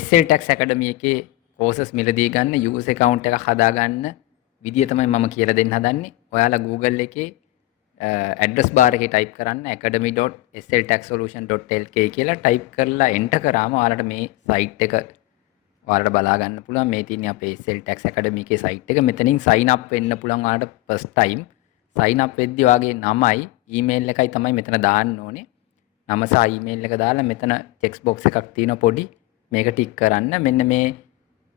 SL Tax Academy එකේ courses මිලදී ගන්න user account එකක් හදාගන්න විදිය තමයි මම කියලා දෙන්න හදන්නේ. ඔයාලා Google එකේ address bar එකේ type කරන්න academy.sltaxsolution.lk කියලා type කරලා enter කරාම ඔයාලට මේ site එක ඔයාලට බලා ගන්න පුළුවන්. මේ තියෙන්නේ අපේ SL Tax Academy එකේ site එක. මෙතනින් sign up වෙන්න පුළුවන් ඔයාලට first time. sign up වෙද්දී ඔයාගේ නමයි email එකයි තමයි මෙතන දාන්න ඕනේ. නම සහ email එක දාලා මෙතන text box එකක් තියෙනවා පොඩි. මේක ටික් කරන්න. මෙන්න මේ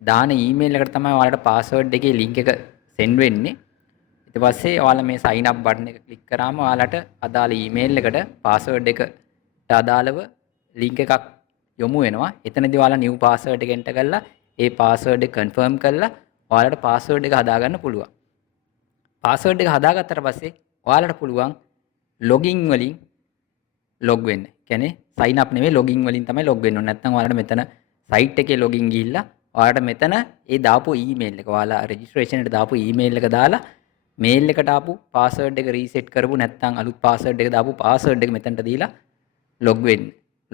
දාන ඊමේල් එකට තමයි ඔයාලට පාස්වර්ඩ් එකේ link එක send වෙන්නේ. ඊට පස්සේ ඔයාලා මේ sign up button එක click කරාම ඔයාලට අදාළ ඊමේල් එකට පාස්වර්ඩ් එකට අදාළව link එකක් යොමු වෙනවා. එතනදී ඔයාලා new password එක enter කරලා ඒ password එක confirm කරලා ඔයාලට password එක හදාගන්න පුළුවන්. password එක හදාගත්තට පස්සේ ඔයාලට පුළුවන් login වලින් log වෙන්න. කියන්නේ sign up නෙවෙයි login වලින් තමයි log වෙන්න ඕනේ. නැත්නම් ඔයාලට මෙතන site එකේ login ගිහිල්ලා ඔයාලට මෙතන ඒ දාපු email එක ඔයාලා registration එකට දාපු email එක දාලා mail එකට ආපු password එක reset කරපු නැත්නම් අලුත් password එක දාපු password එක මෙතනට දීලා log වෙන්න.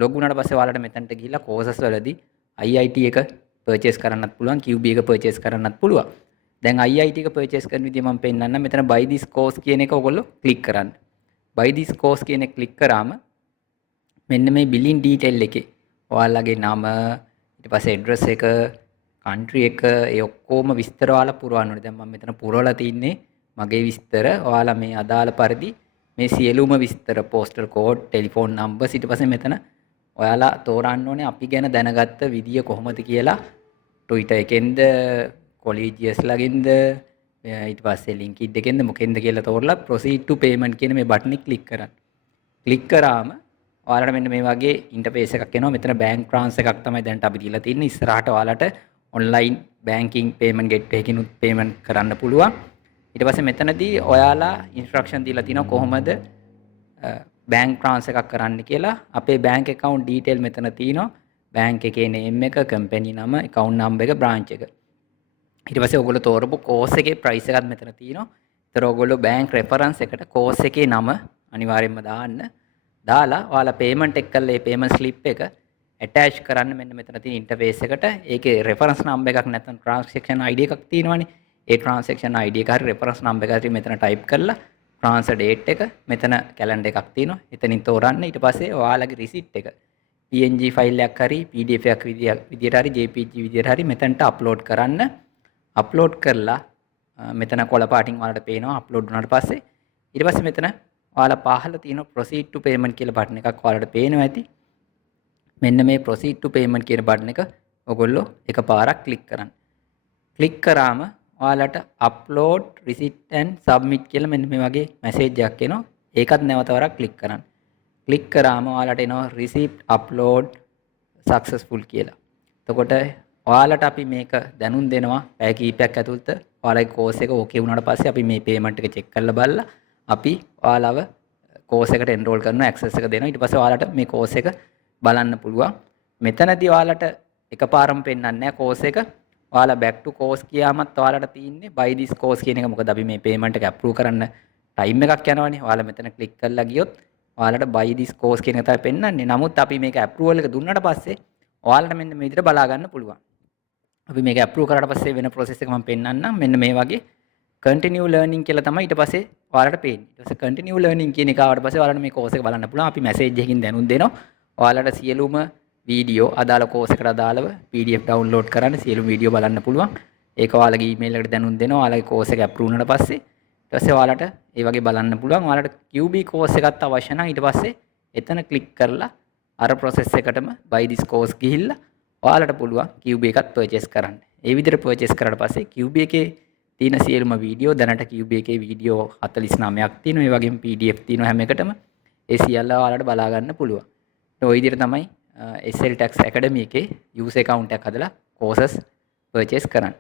log වුණාට පස්සේ ඔයාලට මෙතනට ගිහිල්ලා courses වලදී IIT එක purchase කරන්නත් පුළුවන්, QB එක purchase කරන්නත් පුළුවන්. දැන් IIT එක purchase කරන විදිය මම පෙන්නන්නම්. මෙතන buy this course කියන එක ඔයගොල්ලෝ click කරන්න. buy this course කියන එක click කරාම මෙන්න මේ billing detail එකේ ඔයාලගේ නම ඊට පස්සේ address එක country එක ඒ ඔක්කොම විස්තර ඔයාලා පුරවන්න ඕනේ. දැන් මම මෙතන පුරවලා තින්නේ මගේ විස්තර. ඔයාලා මේ අදාළ පරිදි මේ සියලුම විස්තර postal code, telephone numbers ඊට පස්සේ මෙතන ඔයාලා තෝරන්න ඕනේ අපි ගැන දැනගත්ත විදිය කොහොමද කියලා. Twitter එකෙන්ද, collegius ළඟින්ද, ඊට පස්සේ LinkedIn එකෙන්ද මොකෙන්ද කියලා තෝරලා proceed to payment කියන මේ බටන් එක click කරන්න. click කරාම ඔයාලට මෙන්න මේ වගේ ඉන්ටර්ෆේස් එකක් එනවා. මෙතන bank transfer එකක් තමයි දැනට අපි දීලා තින්නේ. ඉස්සරහට ඔයාලට online banking payment gateway එකකිනුත් payment කරන්න පුළුවන්. ඊට පස්සේ මෙතනදී ඔයාලා instruction දීලා තිනවා කොහොමද bank transfer එකක් කරන්න කියලා. අපේ bank account detail මෙතන තියෙනවා. bank එකේ name එක, company නම, account number එක, branch එක. ඊට පස්සේ ඔයගොල්ලෝ තෝරපු course එකේ price එකත් මෙතන තියෙනවා. ඒතර ඔයගොල්ලෝ bank reference එකට course එකේ නම අනිවාර්යයෙන්ම දාන්න. දාලා ඔයාලා payment එක කළා ඒ payment slip එක attach කරන්න මෙන්න මෙතන තියෙන interface එකට. ඒකේ reference number එකක් නැත්නම් transaction ID එකක් තියෙනවනේ. ඒ transaction ID එක හරි reference number එක හරි මෙතන type කරලා transfer date එක මෙතන calendar එකක් තියෙනවා. එතනින් තෝරන්න. ඊට පස්සේ ඔයාලගේ receipt එක PNG file එකක් හරි PDF එකක් විදියට හරි JPG විදියට හරි මෙතනට upload කරන්න. upload කරලා මෙතන කොළ පාටින් ඔයාලට පේනවා upload වුණාට පස්සේ ඊට පස්සේ මෙතන ඔයාලා පහළ තියෙන proceed to payment කියලා බටන් එකක් ඔයාලට පේනවා ඇති. මෙන්න මේ proceed to payment කියන බටන් එක ඔයගොල්ලෝ එකපාරක් click කරන්න. click කරාම ඔයාලට upload receipt and submit කියලා මෙන්න මේ වගේ message එකක් එනවා. ඒකත් නැවත වරක් click කරන්න. click කරාම ඔයාලට එනවා receipt upload successful කියලා. එතකොට ඔයාලට අපි මේක දැනුම් දෙනවා පැය කිහිපයක් ඇතුළත ඔයාලගේ course එක okay වුණාට පස්සේ අපි මේ payment එක check කරලා බලලා අපි ඔයාලව course එකට enroll කරනවා access එක දෙනවා. ඊට පස්සේ ඔයාලට මේ course එක බලන්න පුළුවන්. මෙතනදී ඔයාලට එකපාරම පෙන්වන්නේ නැහැ course එක. ඔයාලා back to course කියාමත් ඔයාලට තියෙන්නේ buy this course කියන එක. මොකද අපි මේ payment එක approve කරන්න time එකක් යනවනේ. ඔයාලා මෙතන click කරලා ගියොත් ඔයාලට buy this course කියන එක තමයි පෙන්වන්නේ. නමුත් අපි මේක approval එක දුන්නාට පස්සේ ඔයාලට මෙන්න මේ විදිහට බලා ගන්න පුළුවන්. අපි මේක approve කරාට පස්සේ වෙන process එක මම පෙන්වන්නම්. මෙන්න මේ වගේ continue learning කියලා තමයි ඊට පස්සේ ඔයාලට පේන්නේ. ඊට පස්සේ continue learning කියන එක ආවට පස්සේ ඔයාලට මේ course එක බලන්න පුළුවන්. අපි message එකකින් දැනුම් දෙනවා. ඔයාලට සියලුම වීඩියෝ අදාළ course එකට අදාළව PDF download කරන්න සියලුම වීඩියෝ බලන්න පුළුවන්. ඒක ඔයාලගේ email එකට දැනුම් දෙනවා. ඔයාලගේ course එක approve වුණාට පස්සේ ඊට පස්සේ ඔයාලට ඒ වගේ බලන්න පුළුවන්. ඔයාලට QB course එකත් අවශ්‍ය නම් ඊට පස්සේ එතන click කරලා අර process එකටම buy this course ගිහිල්ලා ඔයාලට පුළුවන් QB එකත් purchase කරන්න. ඒ විදිහට purchase කරාට පස්සේ QB එකේ තියෙන සියලුම වීඩියෝ දැනට QB එකේ වීඩියෝ 49ක් තියෙනවා. ඒ වගේම PDF තියෙනවා හැම එකටම. ඒ සියල්ල ඔයාලට බලා ගන්න පුළුවන්. ඔය විදිහට තමයි SL Tax Academy එකේ user account එකක් හදලා courses purchase කරන්නේ.